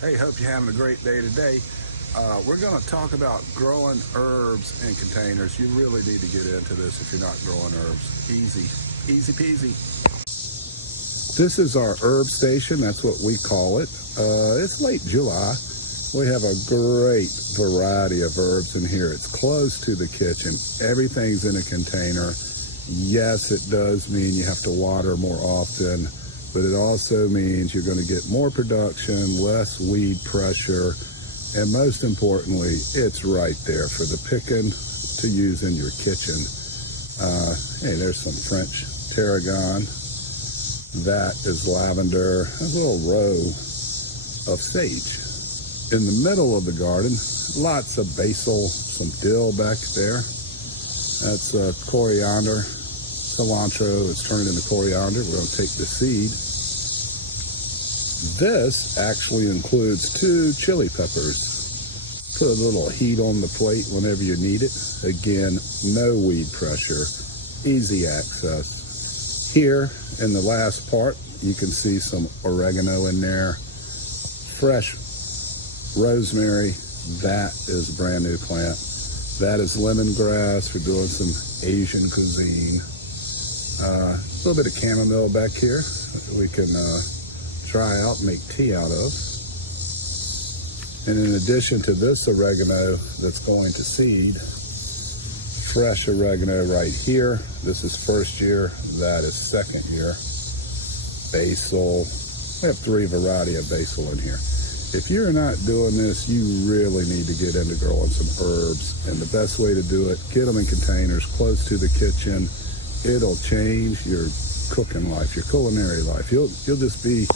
Hey, hope you're having a great day today. We're going to talk about growing herbs in containers. You really need to get into this if you're not growing herbs. Easy peasy. This is our herb station. That's what we call it. It's late July. We have a great variety of herbs in here. It's close to the kitchen. Everything's in a container. Yes, it does mean you have to water more often, but it also means you're going to get more production, less weed pressure, and most importantly, it's right there for the picking to use in your kitchen. Hey, there's some French tarragon. That is lavender. There's a little row of sage. In the middle of the garden, lots of basil, some dill back there. That's coriander. Cilantro is turned into coriander. We're going to take the seed. This actually includes 2 chili peppers. Put a little heat on the plate whenever you need it. Again, no weed pressure, easy access. Here in the last part, you can see some oregano in there. Fresh rosemary, that is a brand new plant. That is lemongrass for doing some Asian cuisine. A little bit of chamomile back here that we can dry out and make tea out of. And in addition to this oregano that's going to seed, fresh oregano right here. This is first year, that is second year. Basil, we have 3 variety of basil in here. If you're not doing this, you really need to get into growing some herbs. And the best way to do it, get them in containers close to the kitchen. It'll change your cooking life, your culinary life. You'll just be